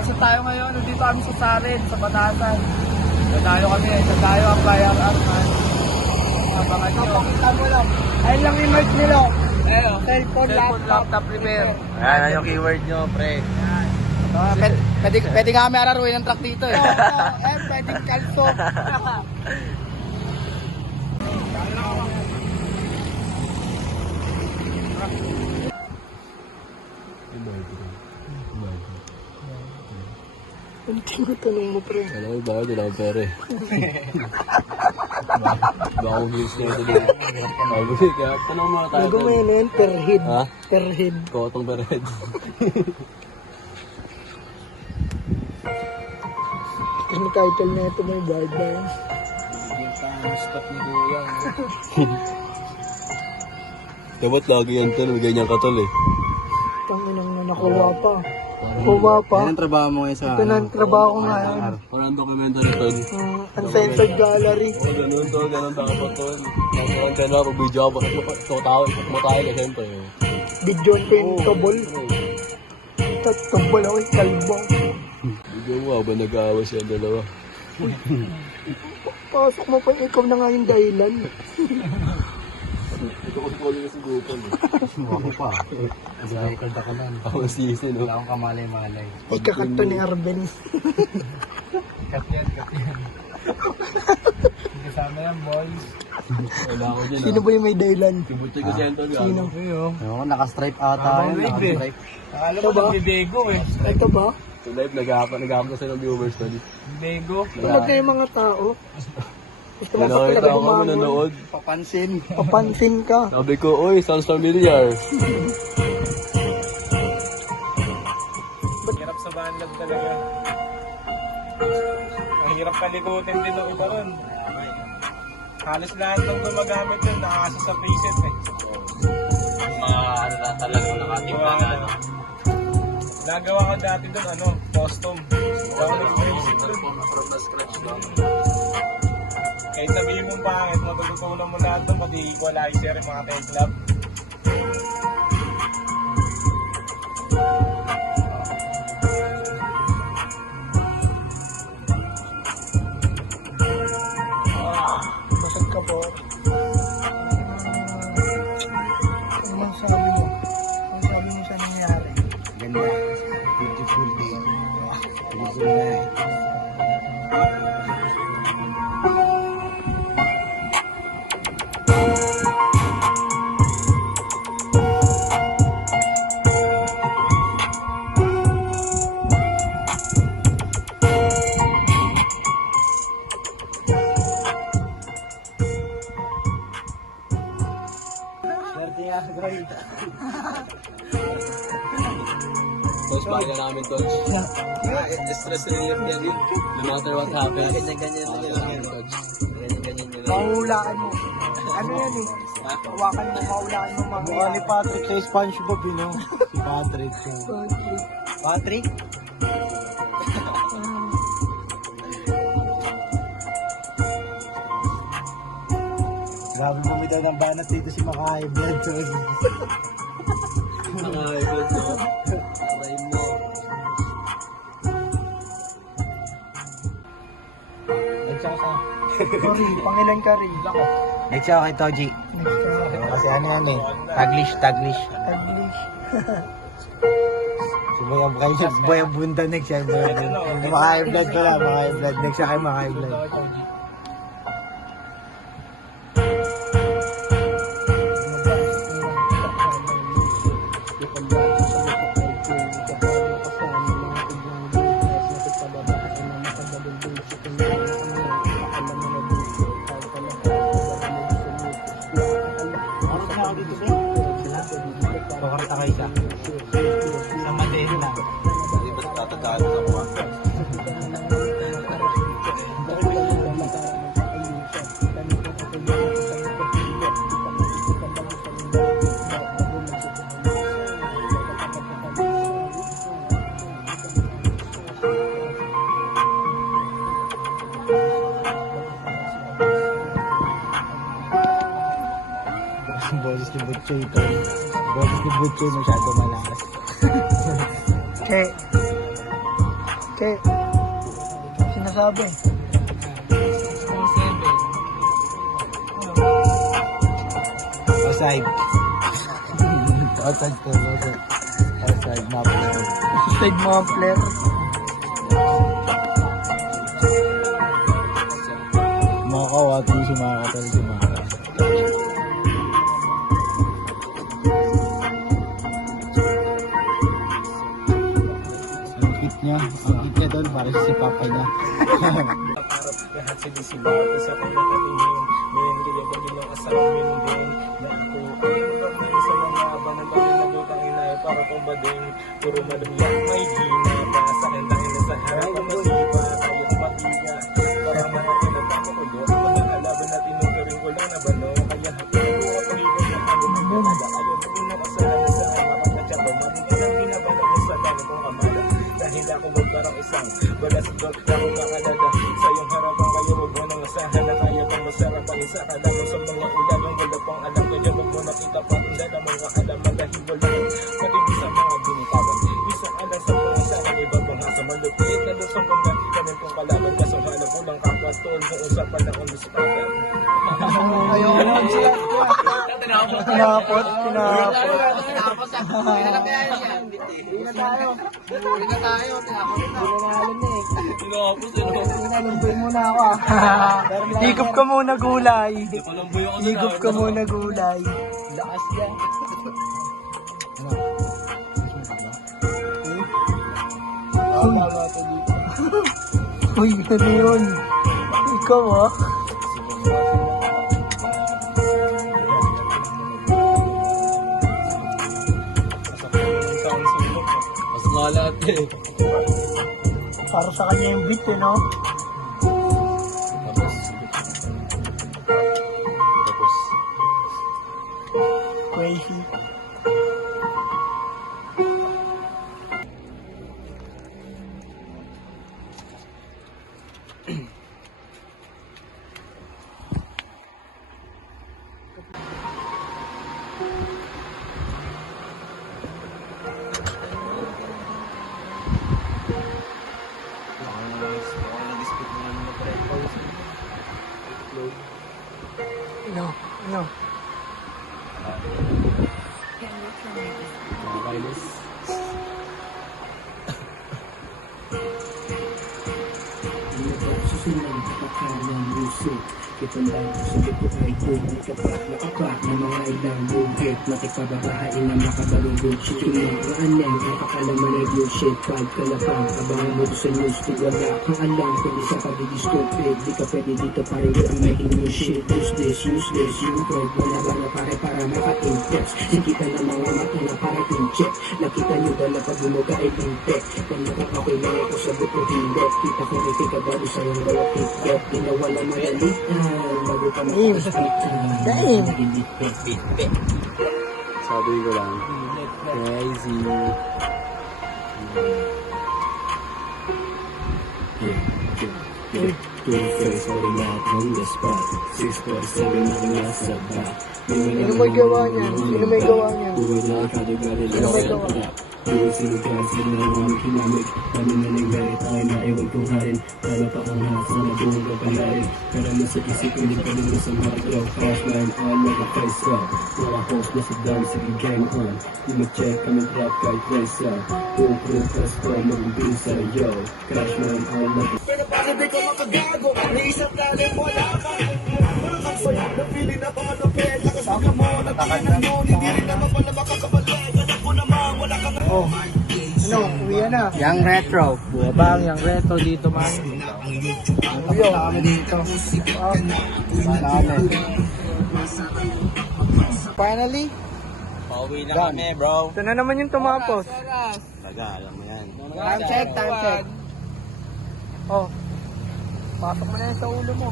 Asa tayo ngayon? Nandito kami sa Sarin, sa Batasan. Dadayo kami, dadayo ang Bayan Arman. Abangan nyo. Kapakita mo lang. Ayun lang yung merch nila. Ayun, Cellphone, laptop repair. Ayan yung keyword nyo, pre. Pwede nga kami araruin ng truck dito eh. Pwedeng kalso. Ang tanong mo, pre. Alam mo ba, wala akong pera eh. Baka kong bills na ito din. Kaya tanong mo tayo. Bago mo yun, per head. Ha? Per head. Kotong per head. Ano title na ito, may bard na yan? Yung sa spot ni Kuya. Dapat lagi yan tol, may ganyan ka tol eh. Tanginang na nakuha pa. Kuha pa. Yan ang trabaho mo ngayon sa Ito na ang trabaho ko ngayon. Parang documentary tol. Uncensored gallery. Oo, ganun tol, ganun dapat tol. Ang ka na, pag-video ka, bakit mo tao, mo tayo ka siyempre. Bidyon ko yung tobol. Tobol ako yung kalbo. Video mo, habang nag-aawas yan dalawa. Pasok mo pa, ikaw na nga yung dahilan. Ito ko ko lang sa gupan eh. Ako pa. Record ako lang. Ako season no. Wala akong kamalay-malay. Ikakanto ni Arben. Cut yan. Hindi kasama yan, boys. Wala ako dyan Sino ba yung may dahilan? Tibutoy ko sento dyan. Sino? Oo, naka-stripe ata yun. Naka-stripe. Akala Ito ko ba? nagdidego eh. Ito ba? So live, nag-aapon kasi ng viewers tol. Dego. Tulad na yung mga tao. Gusto mo pa Nakita talaga ako bumangon. nanonood. Papansin. Papansin ka. Sabi ko, oy, sounds familiar. Hirap sa banlag talaga. Ang hirap kalikutin din ng iba ron. Halos lahat ng gumagamit yun, nakasa sa preset eh. Ano na talaga, nakatimpla na. Nagawa ko dati doon, custom. Gawa ng preset doon. From the scratch lang. Kahit sabihin mong pangit, matututunan mo lahat doon, pati equalizer, yung mga tail-club. Basag ka po. Ano masasabi mo? Ano sabi mo sa nangyari? Ganda. Beautiful day. Beautiful night. Swerte nga, guys. Coach, bakit namin, Coach? Stress relief yan yun. No matter what happens. Ganyan na yan, Coach. Ganyan nyo lang. Mahulaan mo. Ano yan eh? Hawakan mo, mahulaan mo. Mukha ni Patrick sa SpongeBob, you know? Si Patrick. Patrick? Grabe bumitaw ng banat dito si Makahay Blood. Ay, Coach, no? Aray mo. Nagsaka Kari, pangilan ka rin. Ako. Nagsaka kay Toji. Kasi ano yan eh. Taglish. Taglish. Si Boy ang bunda nagsaka. Makahay Blood pala. Makahay Blood. Nagsaka kay Makahay Blood. Pakarita kayo siya. Sa Mateo lang. Hindi ba tatagalo sa mukha? Boses ni Butchoy ito. Boses ni Butchoy masyado malakas. Okay. Okay. Sinasabi. 7. Outside. Outside to, outside muffler. Side muffler. Mga kawati si mga katal si mga. Ang cute niya doon, parang si papa niya. Lahat sila si Bata sa pinakatingin. Ngayon kaya ba nilang asamin din. Naku, sa mga abang ng pagkakabutang inay para kung bading. Puro malamyak may gina. Sa akin dahil sa harap ang masipa. Kayang matiga. Para mga pinagpapakulo. Pagkakalaban na tinuturing ko lang na bano. Kaya hapin ko ang pangibig ng pangibig. Ayaw mo rin ang kasalanan sa makakatsyaba. Mabukulang binabalak mo sa dami kong kamala. Dahil ako magkarang isang balasdog na akong kakalala. Sa iyong harapan kayo huwag mo nang asahan na kaya pang masarap ang isa ka lang sa mga ulan. Wala pang alam kaya huwag mo nakita pa ang dala mga kaalaman dahil wala matindi sa mga binitawan. Isang alam sa mga sa akin ibang mga sa malupit na lusong kong kami kong kalaban kaso hanap mo lang kakatol mo usapan na kong lusipagan. Ayoko naman sila. Tinapot. Lumboy muna ako Higop ka muna gulay. Higop ka muna gulay. Lakas yan. Uy, ano yun? Ikaw Mas malat eh. Para sa kanya yung beat no? Tapos. Crazy. Ano? Susunod kapag ng musik Kitandang sabi ko ay tuloy kapag nakapak ng mga ilang bukit Nakipababahain na makabalong bullshit Kinang ang napakalaman ay bullshit Pag kalapang abangan mo sa news Di wala kang alam kundi sa pagiging stupid Di ka pwede dito parang ang making new shit Useless, yung pride mo na ba na pare para maka-impress Nakita ng mga mata na parang incheck Nakita nyo dala pag bumuga ay lintek Kung nakakakoy lang ako sabi ko hindi Kita ko may pikabado sa iyong bawat ticket Di na wala magalitan Bago ka makaspitan Sabi ko lang. Crazy. Two-face all night on the spot 647 ako nasa back Sino may gawa niyan? Sino may gawa niyan? Sino may gawa? Sinugas, ginawang kinamig Kami na naggalit ay naiwan ko rin Tala pa kong hasa na buong kapalarin Pero nasa isip hindi ka rin nasa makagaw Crash line on, naka-face up Mga host na sa dance, sige gang on Di mag-check kami trap kahit race up Buong crew, press ko, mag-umpin sa yo Crash line on, Pero bakit di ko makagago? Naisang tali mo lamang. Pero kang saya na pili na pangalupit. Lakas mo ka mo, nagtinan mo. Hindi rin naman pala makakabalik. Alam ko naman, wala ka na. Oh. Ano? Uwi na. Yang retro. Buwabang yang retro dito man. Uyo. Kami dito. Marami. Finally, Pauwi na kami, bro. ito na naman yung tumapos. Taga, alam mo yan. Time check. Oh. Pasok mo na yan sa ulo mo.